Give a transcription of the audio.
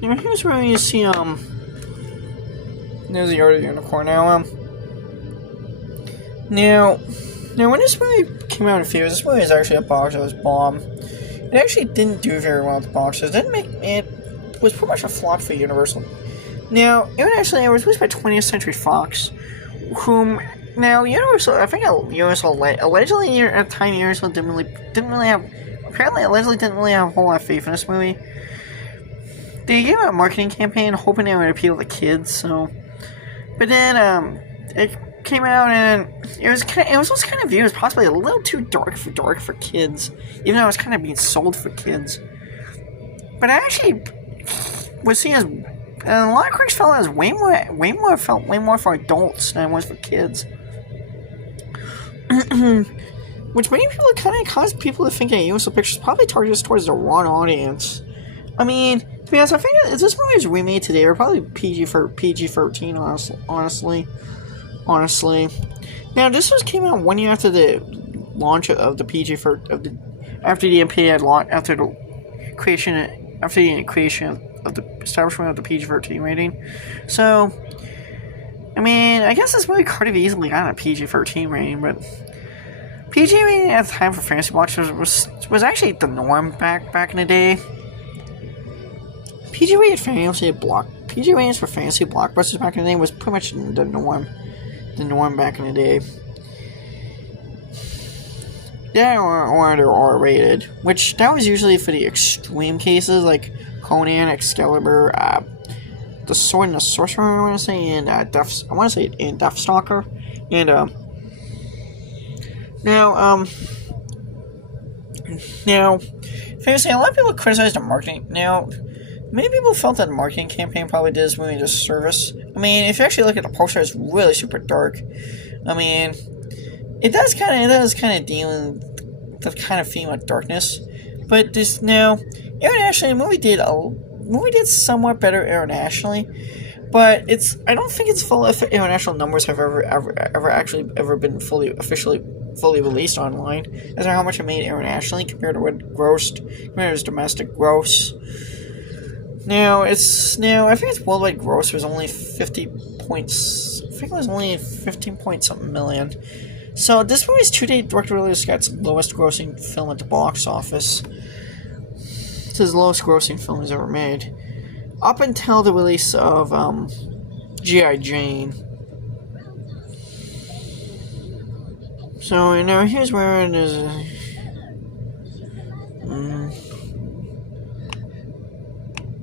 Now here's where you see there's the art of the unicorn. Now when this movie came out in theaters, this movie is actually a box office bomb. It actually didn't do very well at the box office. It was pretty much a flop for Universal. Now it was released by 20th Century Fox, whom now Universal, I think Universal allegedly at the time Universal didn't really have a whole lot of faith in this movie. They gave out a marketing campaign hoping it would appeal to kids. But then it came out and it was kind of viewed as possibly a little too dark for kids, even though it was kind of being sold for kids. But I actually was seen as, and a lot of critics felt it was way more for adults than it was for kids. Which many people kind of caused people to think that Universal Pictures probably targeted towards the wrong audience. I mean, to be honest, I think if this movie was remade today, it would probably PG-13, honestly. Now, this came out 1 year after the launch of the after the MPA had launched, after the creation of the establishment of the PG-13 rating. So, I mean, I guess this movie could have easily gotten a PG-13 rating, but PG rating at the time for fantasy blockbusters was actually the norm back in the day. PG ratings for fantasy blockbusters back in the day was pretty much the norm back in the day. Yeah, or they're R-rated, which that was usually for the extreme cases like Conan, Excalibur, the Sword and the Sorcerer, I want to say, and Deathstalker, and now, famously, a lot of people criticized the marketing. Now, many people felt that the marketing campaign probably did this movie a disservice. I mean, if you actually look at the poster, it's really super dark. I mean, it does kind of deal with the kind of theme of darkness. But this now, internationally, the movie did somewhat better internationally. But I don't think its full international numbers have ever been officially released online, as to how much it made internationally compared to its domestic gross. Now I think its worldwide gross was only 50 points. I think it was only 15 point something million. So this movie's to-date direct release got its lowest grossing film at the box office. It's the lowest grossing film he's ever made, up until the release of G.I. Jane. So now here's where it is.